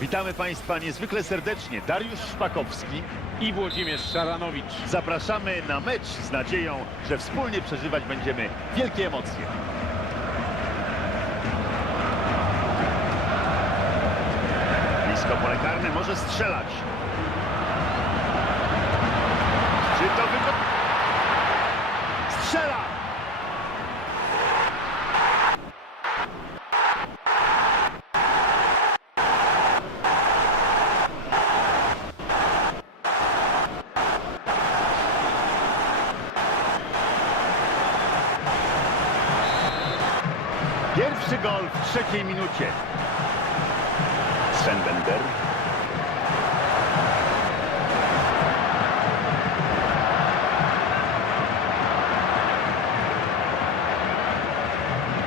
Witamy Państwa niezwykle serdecznie. Dariusz Szpakowski. i Włodzimierz Szaranowicz. Zapraszamy na mecz z nadzieją, że wspólnie przeżywać będziemy wielkie emocje. Blisko pole karne może strzelać. Czy to wyko... Strzela! Pierwszy gol w trzeciej minucie. Sven Bender.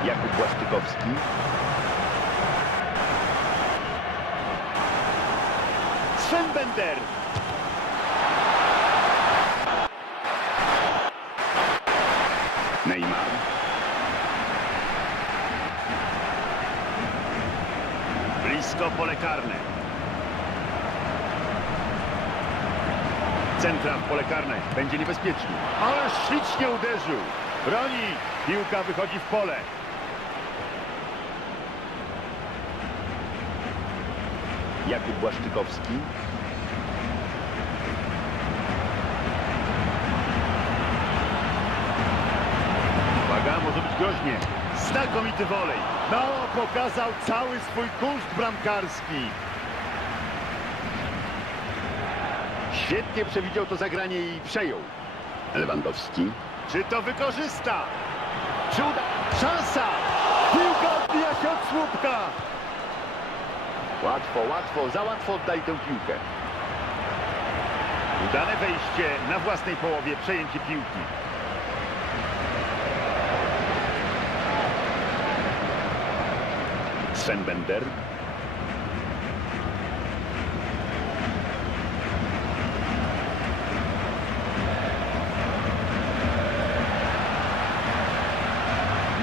Jakub Błaszczykowski. Sven Bender. Neymar. Blisko pole karne. Centra w pole karne. Będzie niebezpiecznie. Ale ślicznie uderzył. Broni. Piłka wychodzi w pole. Jakub Błaszczykowski. Uwaga, może być groźnie. Znakomity wolej. No, pokazał cały swój kunszt bramkarski. Świetnie przewidział to zagranie i przejął. Lewandowski. Czy to wykorzysta? Czy uda? Szansa! Piłka odbija się od słupka. Łatwo, łatwo, za łatwo oddali tę piłkę. Udane wejście na własnej połowie, przejęcie piłki. Sven Bender.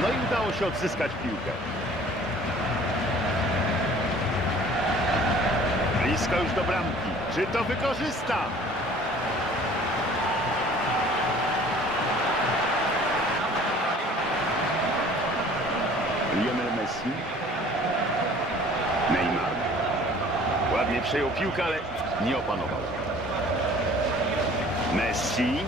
No i udało się odzyskać piłkę. Blisko już do bramki. Czy to wykorzysta? Lionel Messi. Neymar. Ładnie przejął piłkę, ale nie opanował. Messi.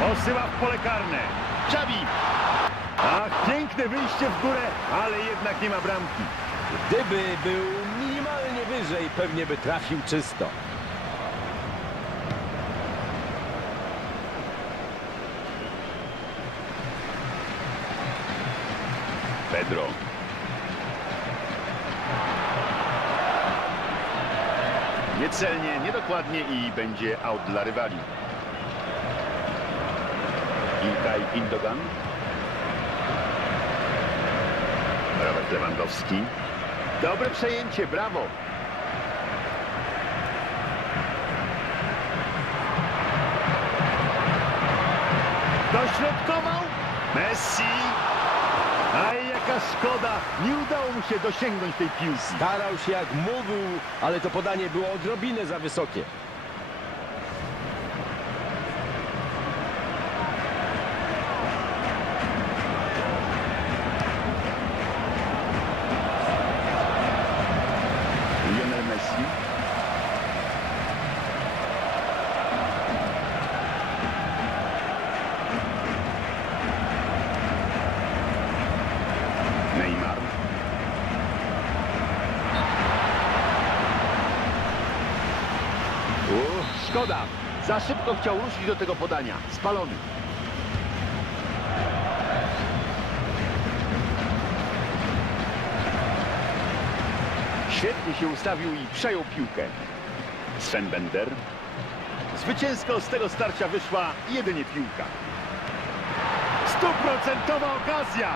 Posyła w pole karne. Xavi. Ach, piękne wyjście w górę, ale jednak nie ma bramki. Gdyby był minimalnie wyżej, pewnie by trafił czysto. Pedro. Niecelnie, niedokładnie i będzie out dla rywali. Ilkay Indogan. Robert Lewandowski. Dobre przejęcie, brawo. Dośrodkował. Messi. Aj, jaka szkoda! Nie udało mu się dosięgnąć tej piłki. Starał się jak mógł, ale to podanie było odrobinę za wysokie. Lionel Messi. Neymar. Uff, szkoda. Za szybko chciał ruszyć do tego podania. Spalony. Świetnie się ustawił i przejął piłkę. Sven Bender. Zwycięsko z tego starcia wyszła jedynie piłka. Stuprocentowa okazja.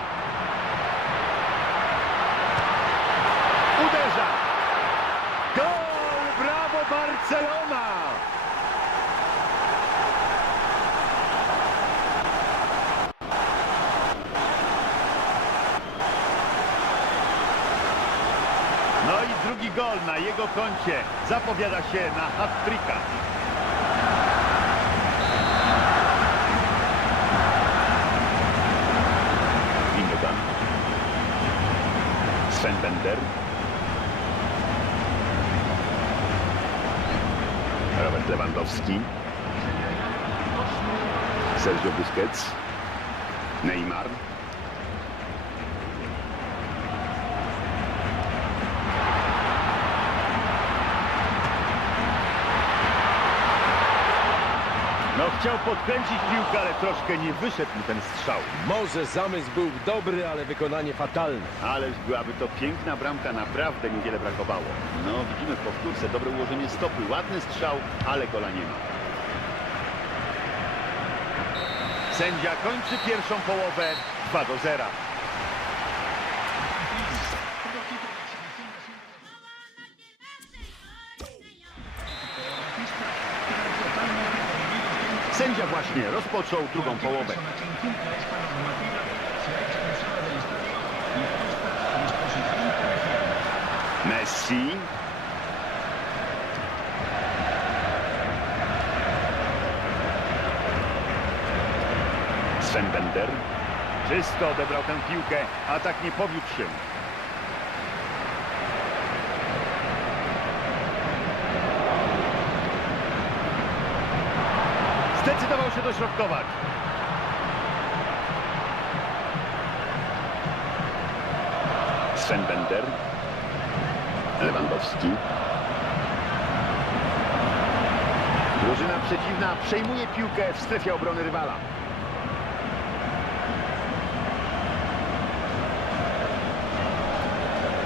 Uderza. Gol! Brawo Barcelona! Gol na jego koncie zapowiada się na hat-tricka. Gundogan. Sven Bender. Robert Lewandowski. Sergio Busquets. Neymar. No chciał podkręcić piłkę, ale troszkę nie wyszedł mu ten strzał. Może zamysł był dobry, ale wykonanie fatalne. Ależ byłaby to piękna bramka, naprawdę niewiele brakowało. No widzimy w powtórce, dobre ułożenie stopy, ładny strzał, ale gola nie ma. Sędzia kończy pierwszą połowę 2 do 0. właśnie rozpoczął drugą połowę. Messi. Sven Bender. Czysto odebrał tę piłkę, a tak nie powiódł się. Się dośrodkować. Sven Bender. Lewandowski. Drużyna przeciwna przejmuje piłkę w strefie obrony rywala.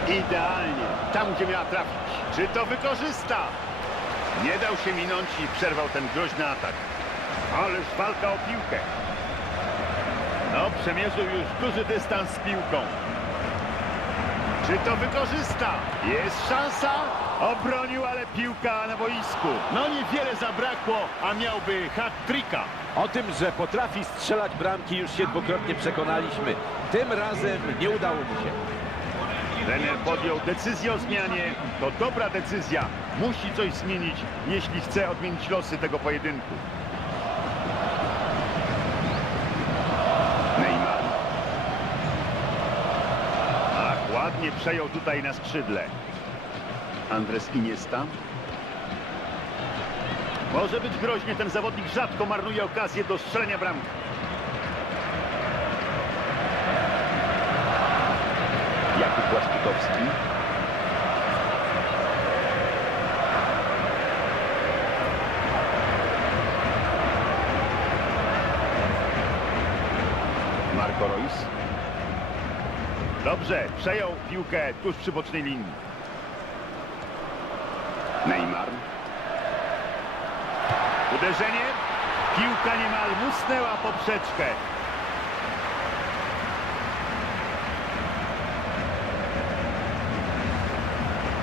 Idealnie, tam gdzie miała trafić. Czy to wykorzysta? Nie dał się minąć i przerwał ten groźny atak. Ależ walka o piłkę. No, przemierzył już duży dystans z piłką. Czy to wykorzysta? Jest szansa. Obronił, ale piłka na boisku. No niewiele zabrakło, a miałby hat-tricka. O tym, że potrafi strzelać bramki już się dwukrotnie przekonaliśmy. Tym razem nie udało mu się. Trener podjął decyzję o zmianie. To dobra decyzja. Musi coś zmienić, jeśli chce odmienić losy tego pojedynku. Neymar. Tak, ładnie przejął tutaj na skrzydle. Andres Iniesta. Może być groźnie, ten zawodnik rzadko marnuje okazję do strzelenia bramki. Jakub Błaszczykowski. Marco Reus. Dobrze, przejął piłkę tuż przy bocznej linii. Neymar. Uderzenie. Piłka niemal musnęła poprzeczkę.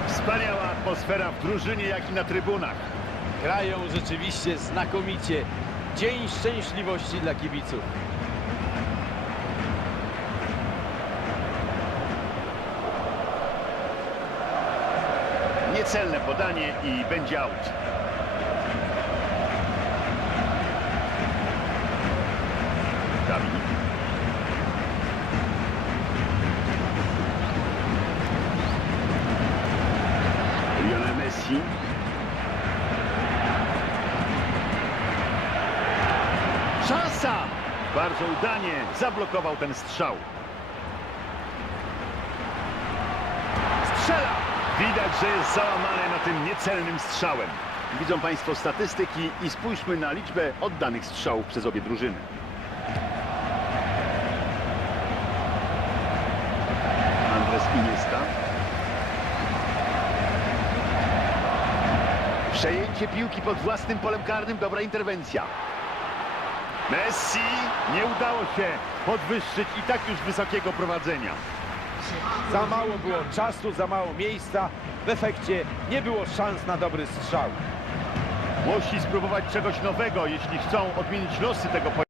Wspaniała atmosfera w drużynie, jak i na trybunach. Grają rzeczywiście znakomicie. Dzień szczęśliwości dla kibiców. Niecelne podanie i będzie out. Lionel Messi. Szansa! Bardzo udanie zablokował ten strzał. Strzela! Widać, że jest załamany na tym niecelnym strzałem. Widzą Państwo statystyki i spójrzmy na liczbę oddanych strzałów przez obie drużyny. Andres Iniesta. Przejęcie piłki pod własnym polem karnym, dobra interwencja. Messi nie udało się podwyższyć i tak już wysokiego prowadzenia. Za mało było czasu, za mało miejsca. W efekcie nie było szans na dobry strzał. Musi spróbować czegoś nowego, jeśli chcą odmienić losy tego pojedynku.